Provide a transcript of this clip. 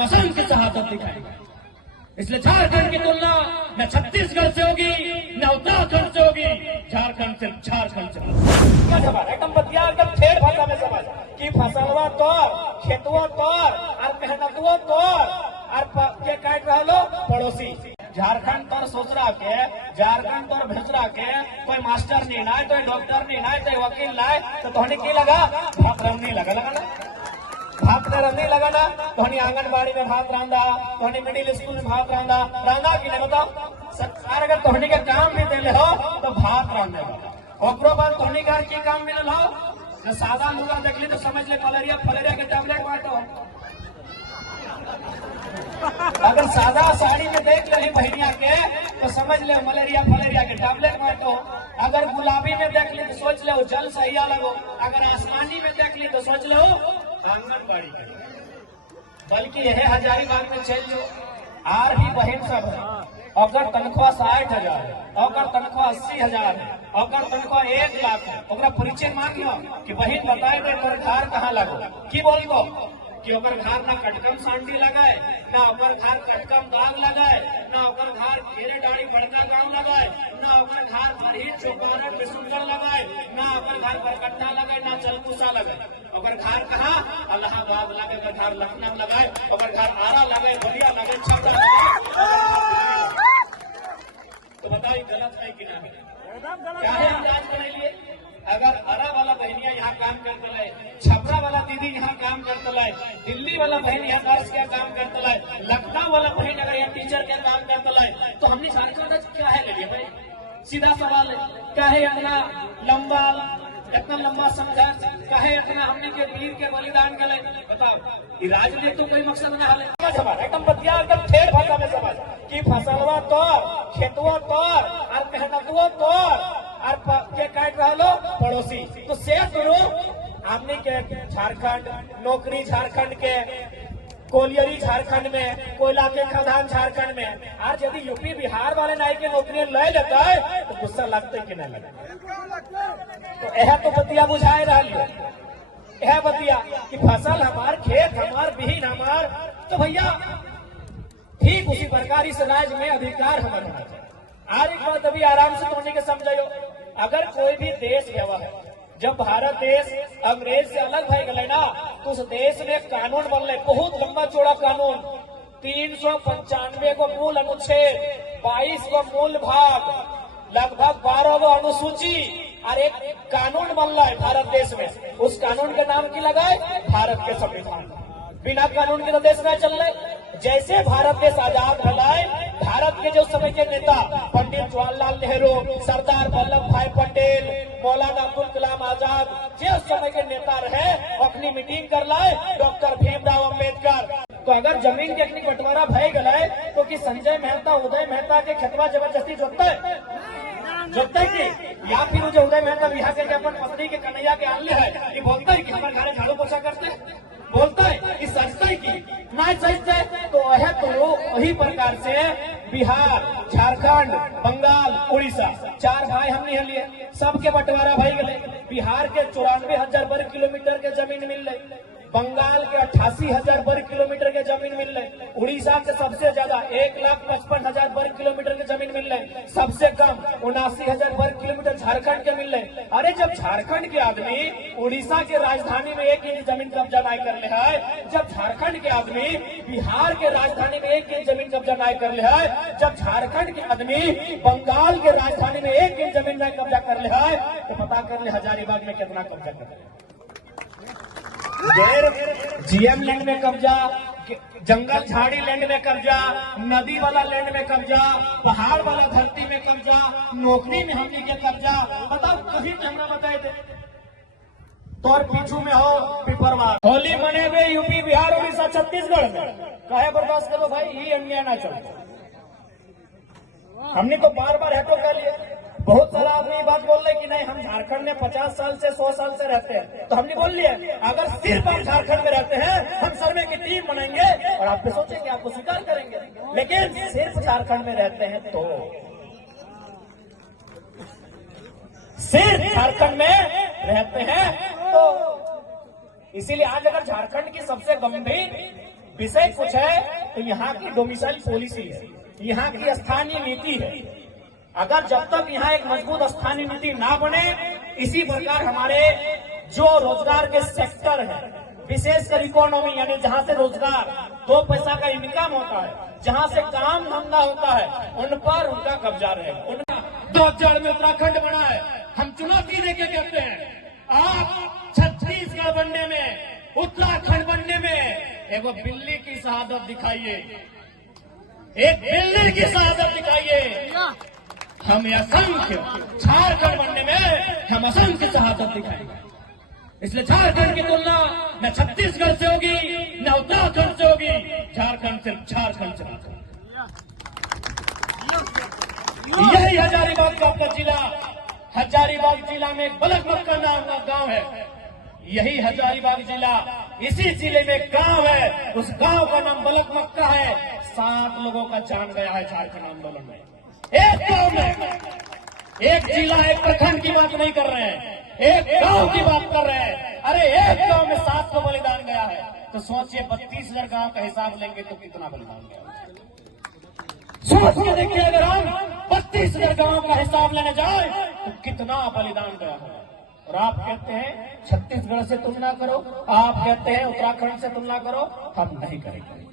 हम असंख्य शहादत दिखाएंगे। इसलिए झारखंड की तुलना न छत्तीसगढ़ से होगी न उत्तराखंड से होगी, झारखंड से झारखंड से एकदम बतिया एकदम ठेठ भाषा में समझ कि फसलवा तोर, खेतवा तोर और मेहनतवा तोर और के काट रहा पड़ोसी। झारखंड तोर सोच रहा के, झारखंड तोर भेज रहा के कोई मास्टर नहीं ना, कोई डॉक्टर नहीं ना, कोई वकील ना, तो तोहनी की लगा भात रंगनी लगा ना, भात में रंगनी लगा ना। तोहनी आंगनबाड़ी में भात रांधा, तोहनी मिडिल स्कूल में भात रांधा, रांधा की नहीं बताओ। सरकार अगर तोहनी के काम भी दे हो तो भात रांधे ओकरो बाद तोहनी घर की काम मिलल हो न सादा मुर्गा देखली तो समझ ले मलेरिया फलेरिया के टैबलेट बांटो। अगर सादा साड़ी में देख ले बहनिया के तो समझ ले मलेरिया फलेरिया के टैबलेट बांटो। अगर गुलाबी में देख ली तो सोच ले जल सहिया लगो। अगर आसमानी में देख ली तो सोच ले आंगनबाड़ी के। बल्कि यह हजारीबाग में चल जो आर भी बहन सब है, अगर तनख्वाह 60,000 है, अगर तनख्वाह 80,000 है, अगर तनख्वाह 1 लाख है, ओकरा परिचय मांग लो कि बहन बताए तो घर कहाँ लगो की बोल दो कि ओकर घर ना कटकम सांडी लगाए, ना ओकर घर कटकम दाग लगाए, ना ओकर घर घेरे डाड़ी बड़का गांव लगाए, ना ओकर घर भरही चौपारण बिशुनगढ़ लगाए, ना ओकर घर बरकट्टा लगाए, ना चलकुसा लगाए। ओकर घर कहाँ इलाहाबाद लगे, ओकर घर लखनऊ लगाए, ओकर घर आरा लगे, बलिया लगे, छपरा लगे। तो बताइए गलत है कि नहीं? क्या है अंदाज बना लिए? अगर आरा वाला बहनिया यहाँ काम करता है, छपरा वाला दीदी यहाँ काम करता है, दिल्ली वाला बहन यहाँ नर्स का काम करता है, लखनऊ वाला बहन अगर यहाँ टीचर का काम करता है, तो हमने झारखंड क्या है ले लिया भाई? सीधा सवाल है, क्या है इतना लंबा संघर्ष, क्या है इतना हमने के वीर के बलिदान के लिए? बताओ, राजनीति तो कोई मकसद ना हाले एकदम बतिया एकदम ठेठ भाषा में समझ कि फसलवा तोर, खेतवा तोर और मेहनतवा तोर और के काट रहा पड़ोसी। तो से करो हमने के झारखंड नौकरी, झारखंड के कोलियरी, झारखंड में कोयला के खदान, झारखंड में। आज यदि यूपी बिहार वाले नाई के नौकरी ले लेता है तो गुस्सा लगता है कि नहीं लगता? तो यह तो बतिया बुझाए रहा यह बतिया कि फसल हमार, खेत हमार, बीहन हमार। तो भैया ठीक उसी प्रकार इस राज्य में अधिकार हमारा। और एक बात अभी आराम से तोड़ने के समझो, अगर कोई भी देश व्यवहार है, जब भारत देश अंग्रेज से अलग भय गए ना, तो उस देश में कानून बनले, बहुत लंबा चौड़ा कानून, 395 को मूल अनुच्छेद, 22 को मूल भाग, लगभग 12 गो अनुसूची और एक कानून बन रहा है भारत देश में। उस कानून के नाम की लगाए भारत के संविधान। बिना कानून के तो देश में चल रहे। जैसे भारत देश आजाद भलाए, भारत के जो समय के नेता पंडित जवाहरलाल नेहरू, सरदार वल्लभ भाई पटेल, मौलाना अब्दुल कलाम आजाद, जो समय के नेता रहे, अपनी मीटिंग कर लाए डॉक्टर भीमराव अम्बेडकर। तो अगर जमीन के अपनी बंटवारा भय गए तो कि संजय मेहता, उदय मेहता के खेतवा जबरदस्ती जोतता है की, या फिर जो उदय मेहता बिहार के अपन पत्नी के कन्हैया के आनले है, ये बोलता है कि हमारे घर झाड़ू पोछा करते, बोलता है कि सजता है की ना सजता है। तो यह तो वही प्रकार से बिहार, झारखंड, बंगाल, उड़ीसा, 4 भाई हमने लिए, सबके बंटवारा भाई गए। बिहार के 94,000 वर्ग किलोमीटर के जमीन मिल रही, बंगाल के 88,000 वर्ग किलोमीटर के जमीन मिल रही, उड़ीसा के सबसे ज्यादा 1,55,000 वर्ग किलोमीटर के जमीन मिल रही, सबसे कम 79,000 वर्ग किलोमीटर झारखंड के मिल रहे। अरे जब झारखंड के आदमी उड़ीसा के राजधानी में 1 इंच जमीन कब्जा नहीं कर ले है, जब झारखंड के आदमी बिहार के राजधानी में 1 इंच जमीन कब्जा नहीं कर ले है, जब झारखंड के आदमी बंगाल के राजधानी में 1 इंच जमीन नहीं कब्जा कर ले है, तो पता कर ले हजारीबाग में कितना कब्जा कर ले। जीएम लैंड में कब्जा, जंगल झाड़ी लैंड में कब्जा, नदी वाला लैंड में कब्जा, पहाड़ वाला धरती में कब्जा, नौकरी में हमने के कब्जा। बताओ कभी हमरा बताए थे तो पीछू में हो पिपरवार होली मने हुए यूपी बिहार उड़ीसा छत्तीसगढ़ में कहे बर्दाश्त करो भाई, ये अन्याय ना चलो। हमने तो बार बार है तो कह लिए, बहुत सारा आदमी ये बात बोल रहे कि नहीं हम झारखंड में 50 साल से 100 साल से रहते हैं, तो हमने बोल लिया अगर सिर्फ हम झारखंड में रहते हैं हम सर्वे की टीम बनाएंगे और आप पे सोचेंगे, आपको स्वीकार करेंगे। लेकिन सिर्फ झारखंड में रहते हैं तो सिर्फ झारखंड में रहते हैं तो इसीलिए आज अगर झारखंड की सबसे गंभीर विषय कुछ है तो यहाँ की डोमिसाइल पॉलिसी है, यहाँ की स्थानीय नीति है। अगर जब तक यहाँ एक मजबूत स्थानीय नीति ना बने, इसी प्रकार हमारे जो रोजगार के सेक्टर है, विशेषकर इकोनॉमी यानी जहाँ से रोजगार 2 पैसा का इनकम होता है, जहाँ से काम धंधा होता है, उन पर उनका कब्जा रहेगा। उनका 2000 में उत्तराखंड बना है। हम चुनौती देके कहते हैं आप छत्तीसगढ़ बनने में, उत्तराखंड बनने में एक बिल्ली की शहादत दिखाइए, एक बिल्ली की शहादत दिखाइए। हम असंख्य झारखंड बनने में हम असंख्य शहादत दिखाएंगे। इसलिए झारखंड की तुलना न छत्तीसगढ़ से होगी न उत्तराखंड से होगी, झारखंड सिर्फ झारखंड से होगा। यही हजारीबाग का आपका जिला, हजारीबाग जिला में बलक मक्का नाम का गांव है। यही हजारीबाग जिला, इसी जिले में गांव है, उस गांव का नाम बलक मक्का है। 7 लोगों का जान गया है झारखंड आंदोलन में, एक गांव में। एक जिला एक प्रखंड की बात नहीं कर रहे हैं, एक गांव की बात कर रहे हैं। अरे एक गांव में 7 को बलिदान गया है, तो सोचिए 32,000 गांव का हिसाब लेंगे तो कितना बलिदान गया। सोच के देखिए, अगर हम 32,000 गांव का हिसाब लेने जाए तो कितना बलिदान गया है। और आप कहते हैं छत्तीसगढ़ से तुलना करो, आप कहते हैं उत्तराखंड से तुलना करो, हम नहीं करेंगे।